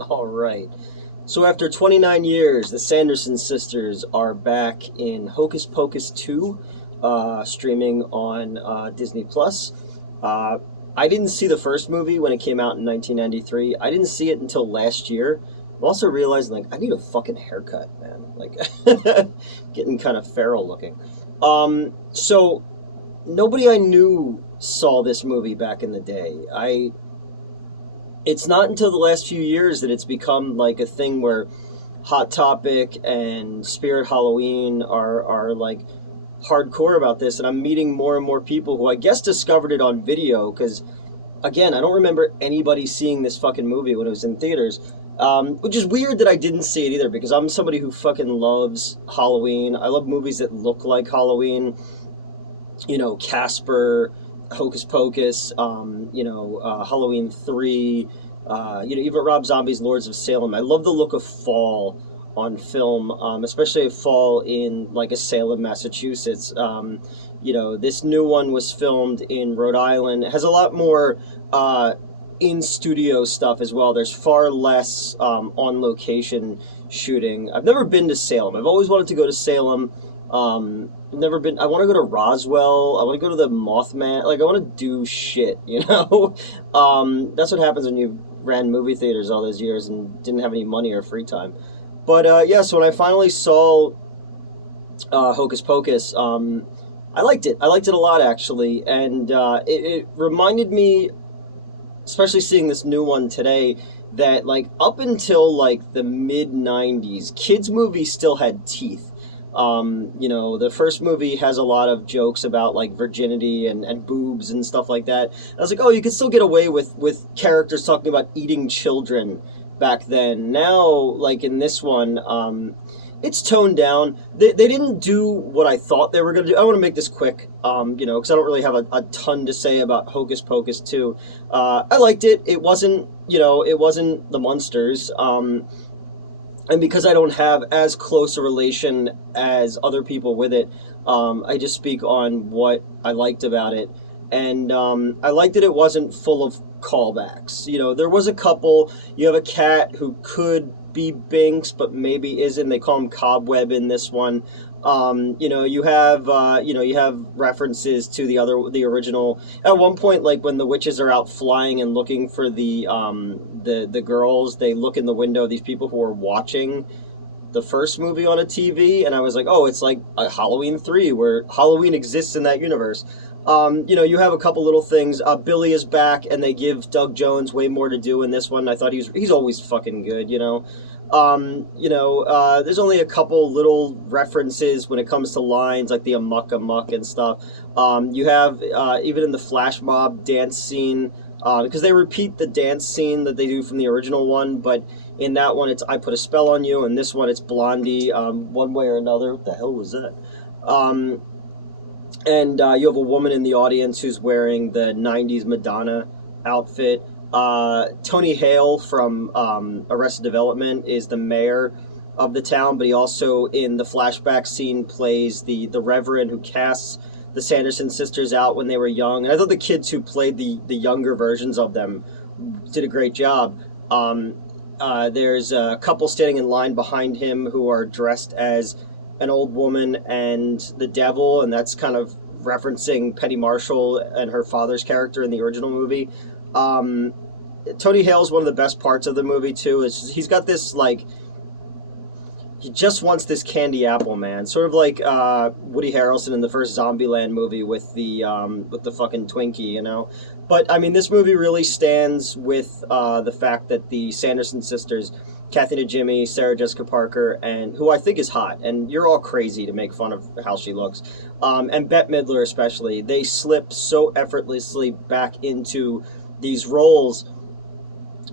All right. So after 29 years, the Sanderson Sisters are back in Hocus Pocus 2, streaming on Disney Plus. Uh, I didn't see the first movie when it came out in 1993. I didn't see it until last year. I'm also realizing, like, I need a fucking haircut, man. Like, getting kind of feral looking. So nobody I knew saw this movie back in the day. It's not until the last few years that it's become like a thing where Hot Topic and Spirit Halloween are like hardcore about this, and I'm meeting more and more people who I guess discovered it on video because, again, I don't remember anybody seeing this fucking movie when it was in theaters. Which is weird that I didn't see it either because I'm somebody who fucking loves Halloween. I love movies that look like Halloween. Casper, Hocus Pocus, Halloween 3, even Rob Zombie's Lords of Salem. I love the look of fall on film, especially fall in like a Salem, Massachusetts. This new one was filmed in Rhode Island. It has a lot more in studio stuff as well. There's far less on location shooting. I've never been to Salem. I've always wanted to go to Salem. Never been. I want to go to Roswell. I want to go to the Mothman. Like, I want to do shit, you know? That's what happens when you ran movie theaters all those years and didn't have any money or free time. But, yeah, so when I finally saw Hocus Pocus, I liked it. I liked it a lot, actually. And it reminded me, especially seeing this new one today, that, like, up until, like, the mid-90s, kids' movies still had teeth. The first movie has a lot of jokes about like virginity and boobs and stuff like that. I was like, oh, you could still get away with characters talking about eating children back then. Now, like in this one, it's toned down. They didn't do what I thought they were going to do. I want to make this quick, because I don't really have a ton to say about Hocus Pocus 2. I liked it. It wasn't the Munsters. And because I don't have as close a relation as other people with it, I just speak on what I liked about it. And I liked that it wasn't full of callbacks. There was a couple. You have a cat who could be Binks, but maybe isn't. They call him Cobweb in this one. You have references to the original. At one point, like when the witches are out flying and looking for the girls, they look in the window. These people who are watching the first movie on a TV, and I was like, oh, it's like a Halloween 3 where Halloween exists in that universe. You have a couple little things. Billy is back, and they give Doug Jones way more to do in this one. I thought he's always fucking good, There's only a couple little references when it comes to lines like the amuck amuck and stuff. You have, even in the flash mob dance scene, because they repeat the dance scene that they do from the original one, but in that one it's I Put a Spell on You, and this one it's Blondie, one way or another. What the hell was that? And you have a woman in the audience who's wearing the 90s Madonna outfit. Tony Hale from Arrested Development is the mayor of the town, but he also, in the flashback scene, plays the Reverend who casts the Sanderson sisters out when they were young. And I thought the kids who played the younger versions of them did a great job. There's a couple standing in line behind him who are dressed as an old woman and the devil, and that's kind of referencing Penny Marshall and her father's character in the original movie. Tony Hale's one of the best parts of the movie too. He's got this like he just wants this candy apple, man. Sort of like Woody Harrelson in the first Zombieland movie with the fucking Twinkie, But I mean, this movie really stands with the fact that the Sanderson sisters, Kathy Najimy, Sarah Jessica Parker, and who I think is hot, and you're all crazy to make fun of how she looks, and Bette Midler especially, they slip so effortlessly back into these roles,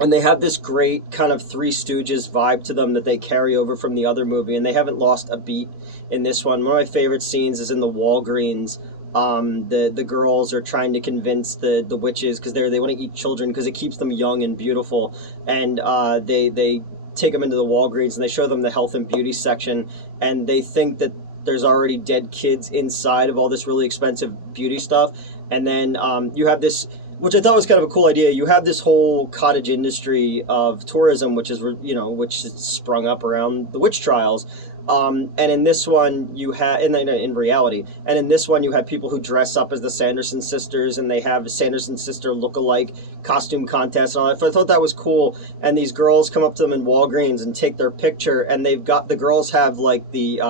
and they have this great kind of Three Stooges vibe to them that they carry over from the other movie, and they haven't lost a beat in this one. One of my favorite scenes is in the Walgreens. The girls are trying to convince the witches because they want to eat children because it keeps them young and beautiful, and they take them into the Walgreens and they show them the health and beauty section, and they think that there's already dead kids inside of all this really expensive beauty stuff, and then you have this which I thought was kind of a cool idea. You have this whole cottage industry of tourism, which is which is sprung up around the witch trials. And in this one, you have in reality, and in this one, you have people who dress up as the Sanderson Sisters, and they have Sanderson Sister look-alike costume contests and all that. So I thought that was cool. And these girls come up to them in Walgreens and take their picture, and the girls have like the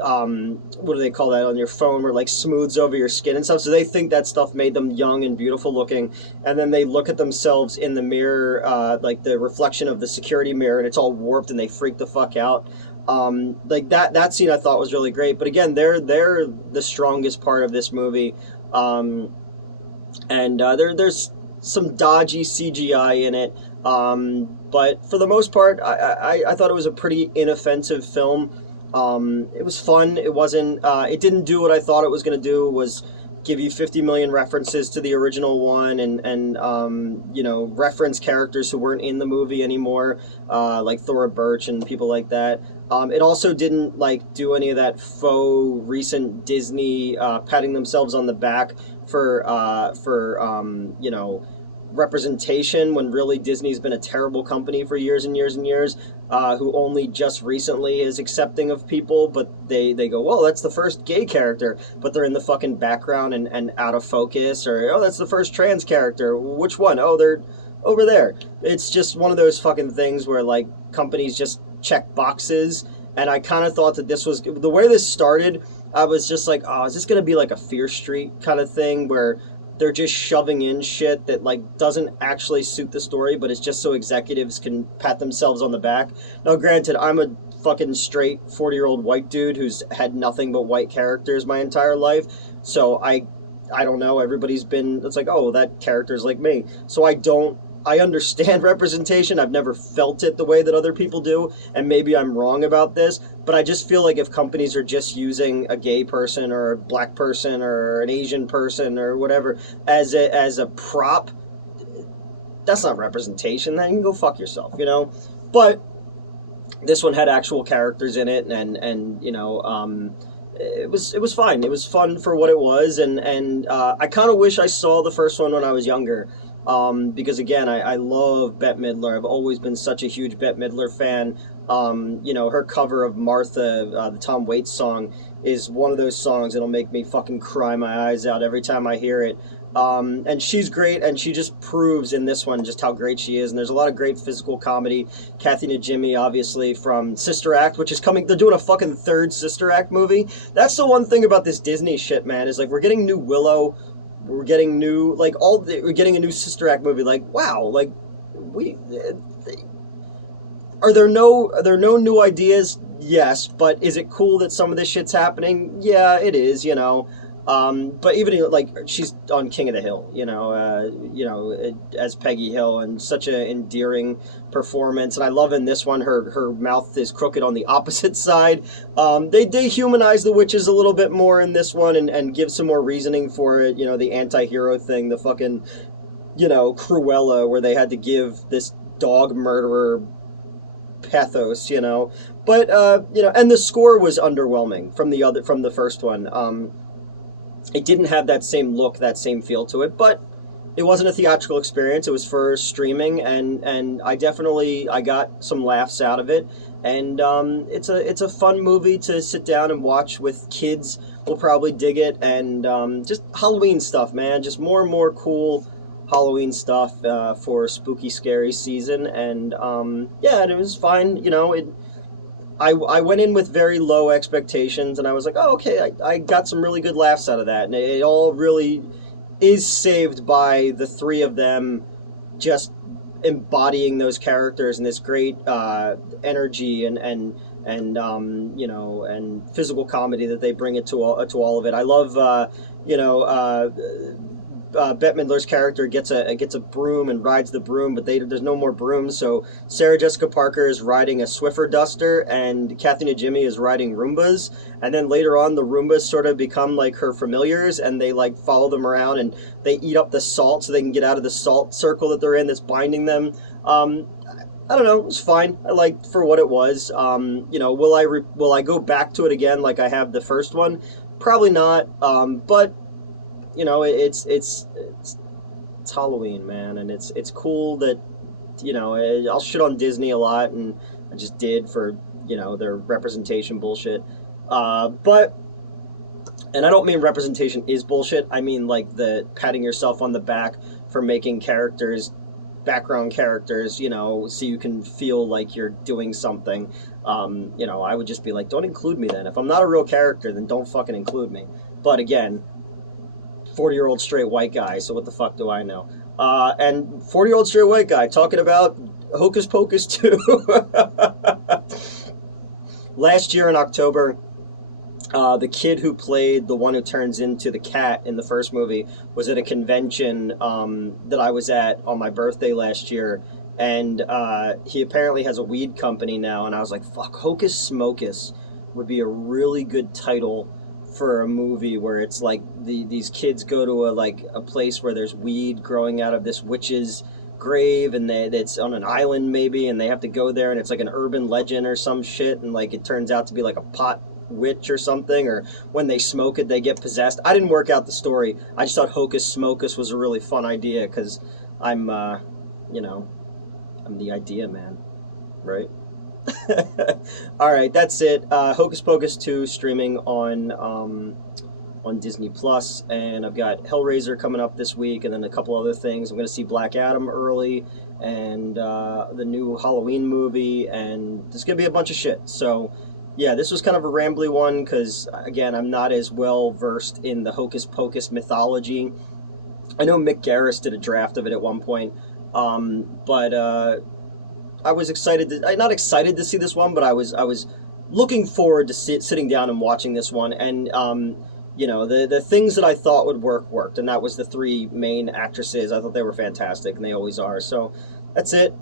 what do they call that on your phone, where like smooths over your skin and stuff, so they think that stuff made them young and beautiful looking, and then they look at themselves in the mirror, like the reflection of the security mirror, and it's all warped and they freak the fuck out. Like that scene I thought was really great, but again, they're the strongest part of this movie. And there's some dodgy CGI in it, but for the most part, I thought it was a pretty inoffensive film. It was fun. It wasn't. It didn't do what I thought it was going to do. Was give you 50 million references to the original one, and reference characters who weren't in the movie anymore, like Thora Birch and people like that. It also didn't like do any of that faux recent Disney patting themselves on the back for representation, when really Disney's been a terrible company for years and years and years, who only just recently is accepting of people, but they go, well, that's the first gay character, but they're in the fucking background and out of focus, or, oh, that's the first trans character, which one? Oh, they're over there. It's just one of those fucking things where like companies just check boxes, and I kind of thought that this was, the way this started, I was just like, oh, is this going to be like a Fear Street kind of thing, where they're just shoving in shit that like doesn't actually suit the story, but it's just so executives can pat themselves on the back. Now, granted, I'm a fucking straight 40-year-old white dude who's had nothing but white characters my entire life, so I don't know, everybody's been, it's like, oh, that character's like me. So I understand representation. I've never felt it the way that other people do, and maybe I'm wrong about this, but I just feel like if companies are just using a gay person or a black person or an Asian person or whatever as a prop, that's not representation. Then you can go fuck yourself, But this one had actual characters in it, and it was fine. It was fun for what it was, and I kind of wish I saw the first one when I was younger. Because again, I love Bette Midler. I've always been such a huge Bette Midler fan. Her cover of Martha, the Tom Waits song, is one of those songs that'll make me fucking cry my eyes out every time I hear it. And she's great, and she just proves in this one just how great she is. And there's a lot of great physical comedy. Kathy Najimy, obviously, from Sister Act, which is coming. They're doing a fucking third Sister Act movie. That's the one thing about this Disney shit, man, is like we're getting new Willow. We're getting new, we're getting a new Sister Act movie. Like, wow, like, are there no new ideas? Yes, but is it cool that some of this shit's happening? Yeah, it is, But even, like, she's on King of the Hill, as Peggy Hill, and such an endearing performance. And I love in this one, her mouth is crooked on the opposite side. They dehumanize the witches a little bit more in this one, and give some more reasoning for it, the anti-hero thing, the fucking, Cruella, where they had to give this dog murderer pathos, But, and the score was underwhelming from the first one. It didn't have that same look, that same feel to it, but it wasn't a theatrical experience. It was for streaming, and I got some laughs out of it. And it's a fun movie to sit down and watch with kids. Will probably dig it, and just Halloween stuff, man. Just more and more cool Halloween stuff for spooky, scary season. And and it was fine. I went in with very low expectations, and I was like, oh, okay, I got some really good laughs out of that. And it all really is saved by the three of them just embodying those characters and this great energy and physical comedy that they bring it to all of it. I love, Bette Midler's character gets a broom and rides the broom, but there's no more brooms, so Sarah Jessica Parker is riding a Swiffer duster, and Kathy Najimy is riding Roombas, and then later on the Roombas sort of become like her familiars, and they like follow them around, and they eat up the salt so they can get out of the salt circle that they're in that's binding them. I don't know, it was fine. I liked for what it was. Will I go back to it again like I have the first one? Probably not, but it's it's Halloween, man, and it's cool that, you know, I'll shit on Disney a lot, and I just did for, you know, their representation bullshit. But and I don't mean representation is bullshit. I mean like the patting yourself on the back for making characters, background characters, you know, so you can feel like you're doing something. You know, I would just be like, don't include me then. If I'm not a real character, then don't fucking include me. But again, 40-year-old straight white guy, so what the fuck do I know? And 40-year-old straight white guy talking about Hocus Pocus 2. Last year in October, the kid who played the one who turns into the cat in the first movie was at a convention that I was at on my birthday last year, and he apparently has a weed company now, and I was like, fuck, Hocus Pocus would be a really good title for a movie where it's like these kids go to a place where there's weed growing out of this witch's grave, and it's on an island maybe, and they have to go there, and it's like an urban legend or some shit, and like it turns out to be like a pot witch or something, or when they smoke it they get possessed. I didn't work out the story. I just thought Hocus Pocus was a really fun idea because I'm you know, I'm the idea man, right? All right, that's it. Hocus Pocus 2 streaming on Disney Plus, and I've got Hellraiser coming up this week, and then a couple other things. I'm going to see Black Adam early, and the new Halloween movie, and there's going to be a bunch of shit. So yeah, this was kind of a rambly one because, again, I'm not as well versed in the Hocus Pocus mythology. I know Mick Garris did a draft of it at one point, but I was excited not excited to see this one, but I was looking forward to sitting down and watching this one, and you know, the things that I thought would worked, and that was the three main actresses. I thought they were fantastic, and they always are. So that's it.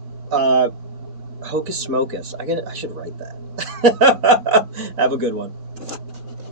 Hocus Pocus. I should write that. Have a good one.